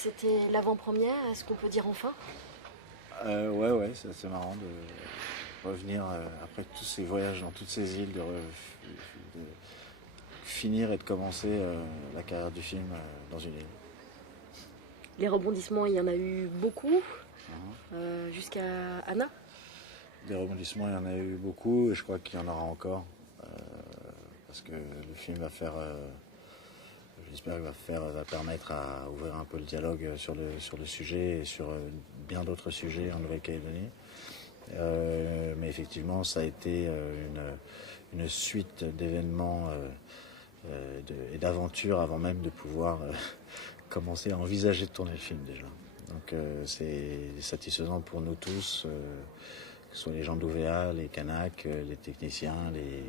C'était l'avant-première, est-ce qu'on peut dire enfin? Ouais, c'est assez marrant de revenir après tous ces voyages dans toutes ces îles, de finir et de commencer la carrière du film dans une île. Les rebondissements, il y en a eu beaucoup, Mhm. jusqu'à Anna. Des rebondissements, il y en a eu beaucoup et je crois qu'il y en aura encore. Parce que le film va faire, j'espère qu'il va permettre à ouvrir un peu le dialogue sur le sujet et sur bien d'autres sujets en Nouvelle-Calédonie. Mais effectivement, ça a été une suite d'événements et d'aventures avant même de pouvoir commencer à envisager de tourner le film déjà. Donc c'est satisfaisant pour nous tous, que ce soit les gens d'OVA, les Kanaks, les techniciens, les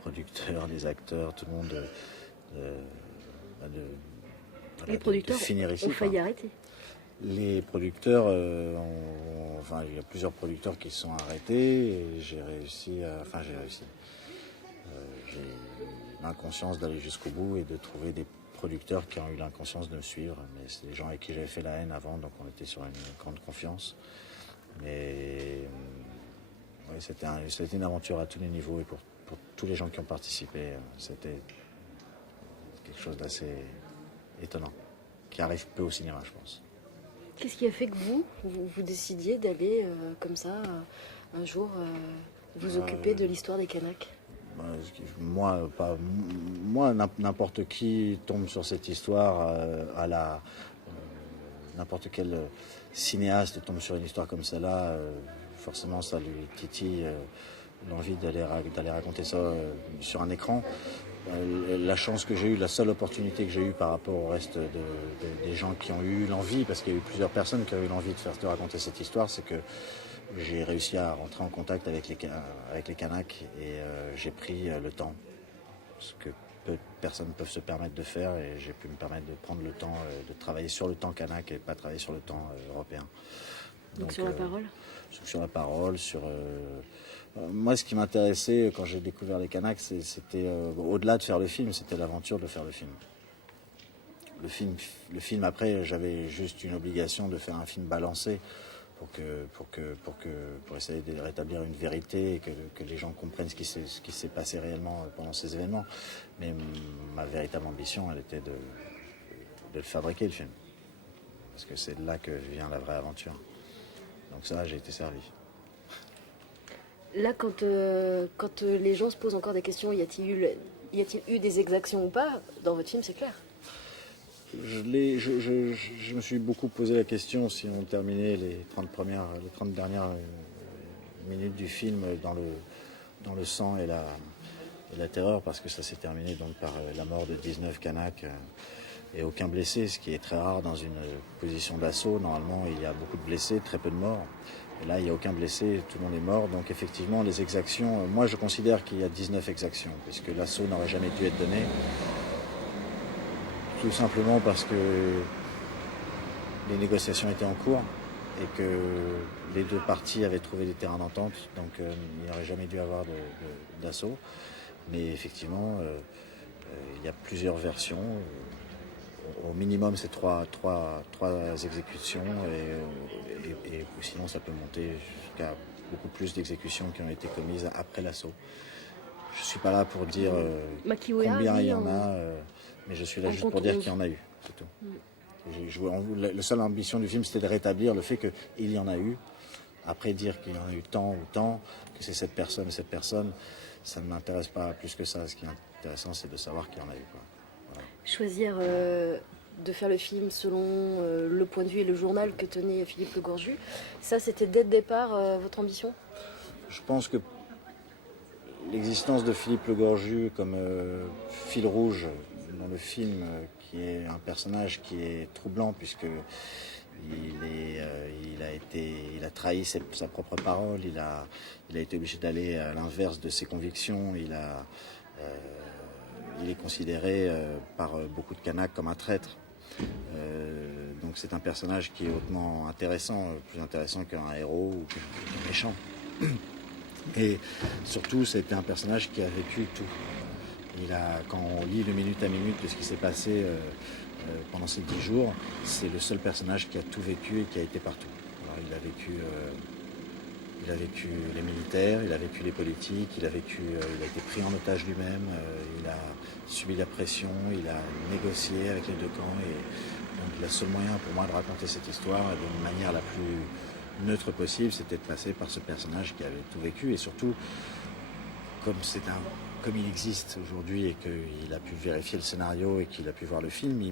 producteurs, les acteurs, tout le monde, Les producteurs de finir ici. ont failli arrêter. Les producteurs, enfin il y a plusieurs producteurs qui se sont arrêtés et j'ai réussi. J'ai eu l'inconscience d'aller jusqu'au bout et de trouver des producteurs qui ont eu l'inconscience de me suivre. Mais c'est des gens avec qui j'avais fait la haine avant, donc on était sur une grande confiance. Mais ouais, c'était une aventure à tous les niveaux et pour tous les gens qui ont participé, c'était quelque chose d'assez étonnant, qui arrive peu au cinéma, je pense. Qu'est-ce qui a fait que vous décidiez d'aller comme ça, un jour, vous occuper de l'histoire des Kanaks? Moi, n'importe qui tombe sur cette histoire n'importe quel cinéaste tombe sur une histoire comme celle-là, forcément ça lui titille l'envie d'aller raconter ça sur un écran. La chance que j'ai eue, la seule opportunité que j'ai eue par rapport au reste des gens qui ont eu l'envie, parce qu'il y a eu plusieurs personnes qui ont eu l'envie de raconter cette histoire, c'est que j'ai réussi à rentrer en contact avec les Kanaks et j'ai pris le temps, ce que peu de personnes peuvent se permettre de faire, et j'ai pu me permettre de prendre le temps de travailler sur le temps kanak et pas travailler sur le temps européen. Donc sur la parole? Sur la parole, moi, ce qui m'intéressait quand j'ai découvert les Kanaks, c'était au-delà de faire le film, c'était l'aventure de faire le film. Le film après, j'avais juste une obligation de faire un film balancé pour essayer de rétablir une vérité et que les gens comprennent ce qui s'est passé réellement pendant ces événements. Mais ma véritable ambition, elle était de le fabriquer, le film. Parce que c'est de là que vient la vraie aventure. Donc ça, j'ai été servi. Là, quand les gens se posent encore des questions, y a-t-il eu des exactions ou pas? Dans votre film, c'est clair. Je me suis beaucoup posé la question si on terminait les 30 dernières minutes du film dans le sang et la terreur, parce que ça s'est terminé donc par la mort de 19 Kanaks et aucun blessé, ce qui est très rare dans une position d'assaut. Normalement, il y a beaucoup de blessés, très peu de morts. Et là, il n'y a aucun blessé, tout le monde est mort. Donc effectivement, les exactions, moi je considère qu'il y a 19 exactions, puisque l'assaut n'aurait jamais dû être donné. Tout simplement parce que les négociations étaient en cours et que les deux parties avaient trouvé des terrains d'entente, donc il n'aurait jamais dû avoir d'assaut. Mais effectivement, il y a plusieurs versions. Au minimum, c'est trois exécutions et sinon ça peut monter jusqu'à beaucoup plus d'exécutions qui ont été commises après l'assaut. Je ne suis pas là pour dire combien il y en a, mais je suis là juste pour dire qu'il y en a eu, c'est tout. La seule ambition du film, c'était de rétablir le fait qu'il y en a eu. Après, dire qu'il y en a eu tant ou tant, que c'est cette personne, ça ne m'intéresse pas plus que ça. Ce qui est intéressant, c'est de savoir qu'il y en a eu, quoi. Voilà. Choisir de faire le film selon le point de vue et le journal que tenait Philippe Le Gorju, ça, c'était dès le départ votre ambition? Je pense que l'existence de Philippe Le Gorju comme fil rouge dans le film, qui est un personnage qui est troublant, puisque il a trahi sa propre parole, il a été obligé d'aller à l'inverse de ses convictions, il est considéré par beaucoup de Kanaks comme un traître. Donc c'est un personnage qui est hautement intéressant, plus intéressant qu'un héros ou qu'un méchant. Et surtout, c'était un personnage qui a vécu tout. Quand on lit le minute à minute de ce qui s'est passé pendant ces 10 jours, c'est le seul personnage qui a tout vécu et qui a été partout. Alors, il a vécu les militaires, il a vécu les politiques, il a été pris en otage lui-même, il a subi la pression, il a négocié avec les deux camps. Et donc le seul moyen pour moi de raconter cette histoire de manière la plus neutre possible, c'était de passer par ce personnage qui avait tout vécu. Et surtout, comme il existe aujourd'hui et qu'il a pu vérifier le scénario et qu'il a pu voir le film,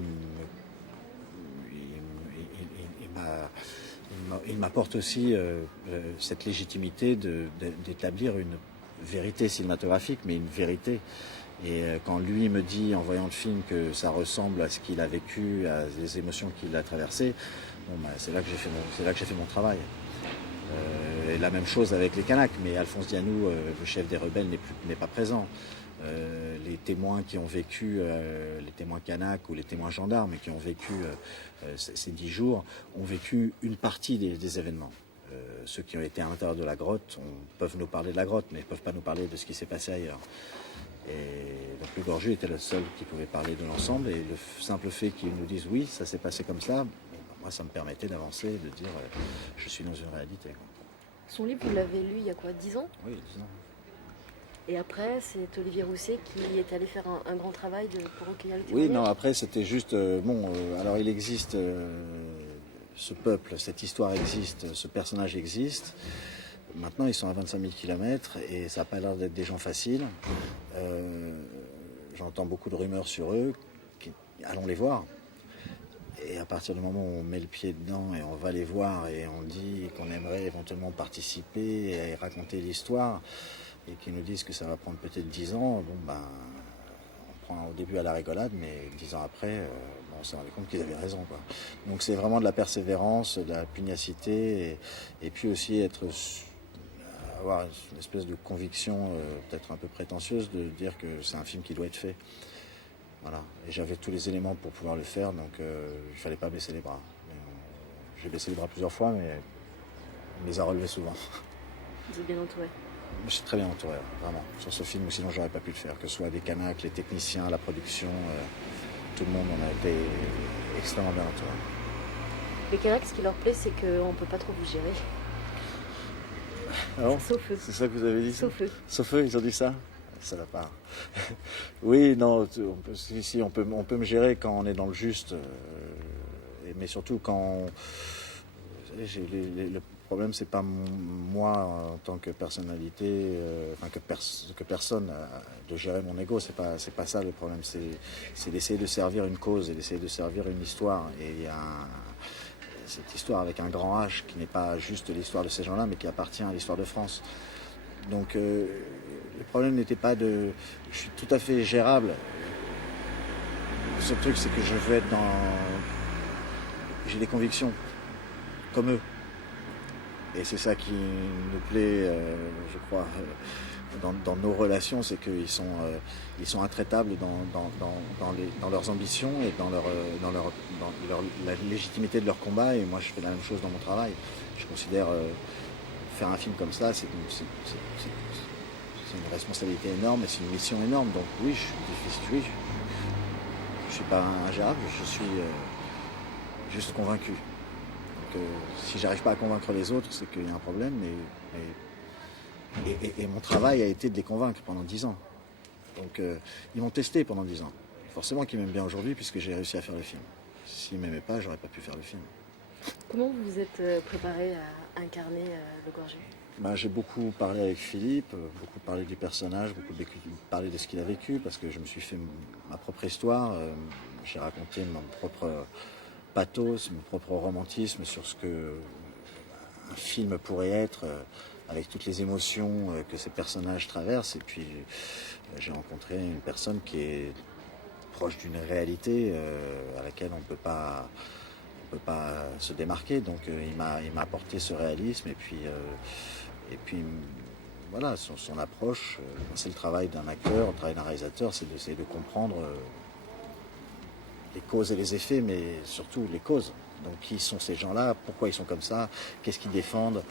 il m'apporte aussi cette légitimité d'établir une vérité cinématographique, mais une vérité. Et quand lui me dit, en voyant le film, que ça ressemble à ce qu'il a vécu, à les émotions qu'il a traversées, c'est là que j'ai fait mon travail. Et la même chose avec les Kanaks, mais Alphonse Dianou, le chef des rebelles, n'est pas présent. Les témoins qui ont vécu, les témoins Kanaks ou les témoins gendarmes qui ont vécu ces 10 jours, ont vécu une partie des événements. Ceux qui ont été à l'intérieur de la grotte peuvent nous parler de la grotte, mais ne peuvent pas nous parler de ce qui s'est passé ailleurs. Et donc le Gorju était le seul qui pouvait parler de l'ensemble, et le simple fait qu'ils nous disent oui, ça s'est passé comme ça, moi ça me permettait d'avancer, de dire je suis dans une réalité. Son livre, vous l'avez lu il y a quoi, 10 ans? Oui, 10 ans. Et après, c'est Olivier Rousset qui est allé faire un grand travail pour recueillir le témoignage. Oui, non, après c'était juste, alors il existe, ce peuple, cette histoire existe, ce personnage existe. Maintenant, ils sont à 25 000 km et ça n'a pas l'air d'être des gens faciles. J'entends beaucoup de rumeurs sur eux. Allons les voir. Et à partir du moment où on met le pied dedans et on va les voir et on dit qu'on aimerait éventuellement participer et raconter l'histoire, et qu'ils nous disent que ça va prendre peut-être 10 ans, on prend au début à la rigolade, mais 10 ans après, on s'est rendu compte qu'ils avaient raison, quoi. Donc c'est vraiment de la persévérance, de la pugnacité, et puis aussi avoir une espèce de conviction peut-être un peu prétentieuse de dire que c'est un film qui doit être fait. Voilà. Et j'avais tous les éléments pour pouvoir le faire, donc il ne fallait pas baisser les bras. J'ai baissé les bras plusieurs fois, mais on les a relevés souvent. Vous êtes bien entouré? Je suis très bien entouré, vraiment. Sur ce film, sinon j'aurais pas pu le faire. Que ce soit des Kanaks, les techniciens, la production, tout le monde, on a été extrêmement bien entouré. Les Kanaks, ce qui leur plaît, c'est qu'on ne peut pas trop vous gérer. Ah bon? Sauf eux. C'est ça que vous avez dit? Sauf eux. Sauf eux, ils ont dit ça? Ça va pas. Oui, non, on peut me gérer quand on est dans le juste, mais surtout quand le problème, c'est pas moi en tant que personnalité, que personne, de gérer mon ego. C'est pas ça le problème. C'est d'essayer de servir une cause et d'essayer de servir une histoire. Et il y a cette histoire avec un grand H qui n'est pas juste l'histoire de ces gens-là, mais qui appartient à l'histoire de France. Donc le problème n'était pas de... Je suis tout à fait gérable. Le seul truc, c'est que je veux être dans... J'ai des convictions, comme eux. Et c'est ça qui nous plaît, je crois, dans nos relations, c'est qu'ils sont intraitables dans leurs ambitions et dans la légitimité de leur combat. Et moi, je fais la même chose dans mon travail. Je considère faire un film comme ça, c'est une responsabilité énorme et c'est une mission énorme. Donc oui, je suis pas ingérable, je suis juste convaincu. Donc si j'arrive pas à convaincre les autres, c'est qu'il y a un problème. Et mon travail a été de les convaincre pendant 10 ans. Donc ils m'ont testé pendant 10 ans. Forcément qu'ils m'aiment bien aujourd'hui puisque j'ai réussi à faire le film. S'ils m'aimaient pas, j'aurais pas pu faire le film. Comment vous vous êtes préparé à incarner le Gorju? J'ai beaucoup parlé avec Philippe, beaucoup parlé du personnage, beaucoup parlé de ce qu'il a vécu, parce que je me suis fait ma propre histoire. J'ai raconté mon propre pathos, mon propre romantisme sur ce que un film pourrait être, avec toutes les émotions que ces personnages traversent. Et puis j'ai rencontré une personne qui est proche d'une réalité à laquelle on ne peut pas se démarquer. Donc il m'a apporté ce réalisme et puis voilà, son approche. C'est le travail d'un acteur, le travail d'un réalisateur, c'est d'essayer de comprendre les causes et les effets, mais surtout les causes. Donc qui sont ces gens-là, pourquoi ils sont comme ça, qu'est-ce qu'ils défendent,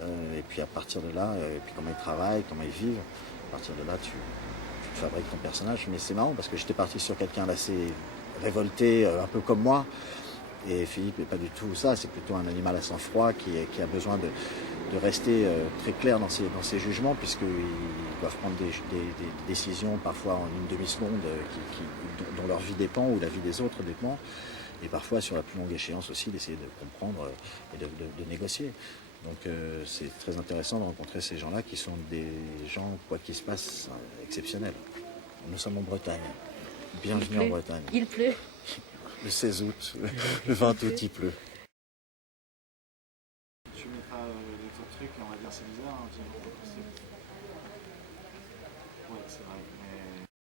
et puis à partir de là, et puis comment ils travaillent, comment ils vivent. À partir de là, tu fabriques ton personnage. Mais c'est marrant parce que j'étais parti sur quelqu'un d'assez révolté, un peu comme moi. Et Philippe n'est pas du tout ça, c'est plutôt un animal à sang-froid qui a besoin de rester très clair dans ses jugements, puisqu'ils doivent prendre des décisions parfois en une demi-seconde dont leur vie dépend ou la vie des autres dépend, et parfois sur la plus longue échéance aussi d'essayer de comprendre et de négocier. Donc c'est très intéressant de rencontrer ces gens-là qui sont des gens, quoi qu'il se passe, exceptionnels. Nous sommes en Bretagne. Bienvenue en Bretagne. Il pleut. Le 16 août, le 20 août, il pleut.